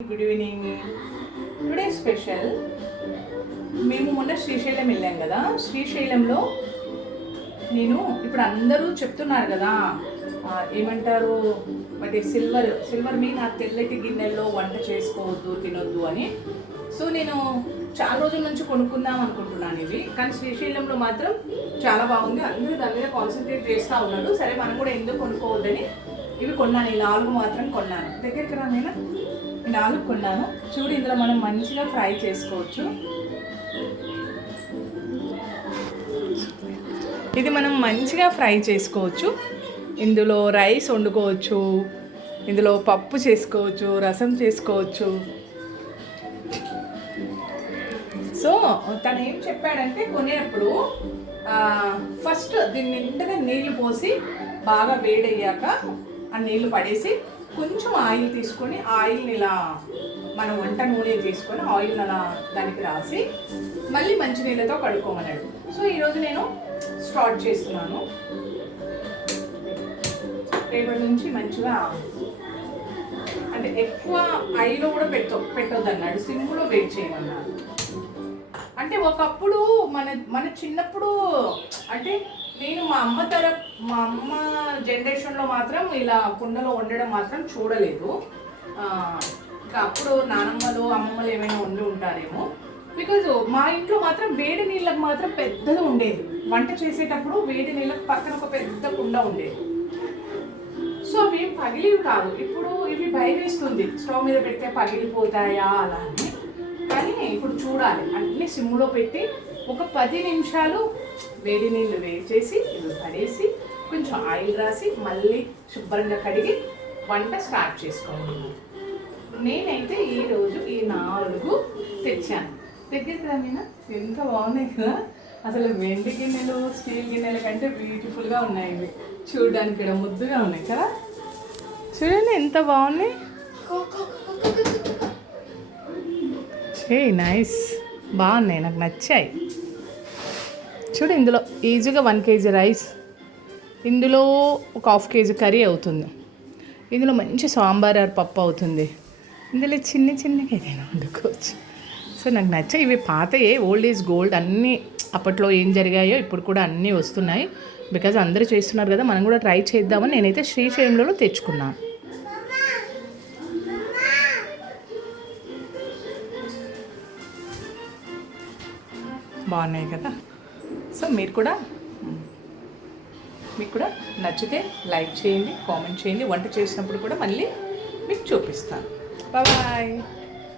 Good evening today special మేము మొన్న శ్రీశైలం వెళ్ళాం కదా. శ్రీశైలంలో నేను ఇప్పుడు అందరూ చెప్తున్నారు కదా ఏమంటారు అంటే సిల్వర్ సిల్వర్ మీద ఆ తెల్లటి గిన్నెల్లో వంట చేసుకోవద్దు తినొద్దు అని. సో నేను చాలా రోజుల నుంచి కొనుక్కుందాం అనుకుంటున్నాను ఇవి. కానీ శ్రీశైలంలో మాత్రం చాలా బాగుంది. అందరూ దాని మీద కాన్సన్ట్రేట్ చేస్తూ ఉన్నారు. సరే మనం కూడా ఎందుకు కొనుక్కోవద్దని ఇవి కొన్నాను ఈ నాలుగు మాత్రం కొన్నాను. దగ్గరికి రా నేను నాలుగు కొన్నాను. చూడు ఇందులో మనం మంచిగా ఫ్రై చేసుకోవచ్చు. ఇది మనం మంచిగా ఫ్రై చేసుకోవచ్చు. ఇందులో రైస్ వండుకోవచ్చు. ఇందులో పప్పు చేసుకోవచ్చు రసం చేసుకోవచ్చు. సో తను ఏం చెప్పాడంటే కొనేటప్పుడు ఫస్ట్ దీన్ని నిండుగా నీళ్ళు పోసి బాగా వేడయ్యాక ఆ నీళ్ళు పడేసి కొంచెం ఆయిల్ తీసుకొని ఆయిల్ని ఇలా మనం వంట నూనె తీసుకొని ఆయిల్ అలా దానికి రాసి మళ్ళీ మంచి నీళ్ళతో కడుక్కోమన్నాడు సో ఈరోజు నేను స్టార్ట్ చేస్తున్నాను. రేపటి నుంచి మంచిగా అంటే ఎక్కువ ఐలో కూడా పెట్ట పెట్టొద్దు అన్నాడు సిమ్లో వెయిట్ చేయమన్నాడు. అంటే ఒకప్పుడు మన మన చిన్నప్పుడు అంటే నేను మా అమ్మ తర మా అమ్మ జనరేషన్లో మాత్రం ఇలా కుండలో వండడం మాత్రం చూడలేదు. ఇంకా అప్పుడు నానమ్మలు అమ్మమ్మలు ఏమైనా వండి ఉంటారేమో. బికాజ్ మా ఇంట్లో మాత్రం వేడి నీళ్ళకి మాత్రం పెద్దది ఉండేది. వంట చేసేటప్పుడు వేడి నీళ్ళకి పక్కన ఒక పెద్ద కుండ ఉండేది. సో అవి పగిలివి కాదు. ఇప్పుడు ఇవి భయం వేస్తుంది స్టవ్ మీద పెడితే పగిలిపోతాయా అలా అని. కానీ ఇప్పుడు చూడాలి. అన్నీ సిమ్లో పెట్టి ఒక పది నిమిషాలు వేడి నీళ్ళు వేడి చేసి ఇవి పడేసి కొంచెం ఆయిల్ రాసి మళ్ళీ శుభ్రంగా కడిగి వంట స్టార్ట్ చేసుకోండి నేనైతే ఈరోజు ఈ నాలుగు తెచ్చాను. దగ్గరికి నేను ఎంత బాగున్నాయి కదా? అసలు వెండి గిన్నెలు స్టీల్ గిన్నెల కంటే బ్యూటిఫుల్గా ఉన్నాయి ఇవి. చూడడానికి ఇక్కడ ముద్దుగా ఉన్నాయి కదా? చూడండి ఎంత బాగున్నాయి. ఏ నైస్ బాగున్నాయి నాకు నచ్చాయి. చూడు ఇందులో ఈజీగా వన్ కేజీ రైస్ ఇందులో ఒక హాఫ్ కేజీ కర్రీ అవుతుంది. ఇందులో మంచి సాంబార్ ఆర్ పప్పు అవుతుంది. ఇందులో చిన్న చిన్నగా ఏదైనా వండుకోవచ్చు. సో నాకు నచ్చాయి ఇవి పాతయే ఓల్డ్ ఈజ్ గోల్డ్ అన్నీ అప్పట్లో ఏం జరిగాయో ఇప్పుడు కూడా అన్నీ వస్తున్నాయి. బికాజ్ అందరూ చేస్తున్నారు కదా మనం కూడా ట్రై చేద్దామని నేనైతే శ్రీశైలంలో తెచ్చుకున్నాను బాగున్నాయి కదా? సో మీరు కూడా మీకు కూడా నచ్చితే లైక్ చేయండి కామెంట్ చేయండి. వంట చేసినప్పుడు కూడా మళ్ళీ మీకు చూపిస్తాను. బాయ్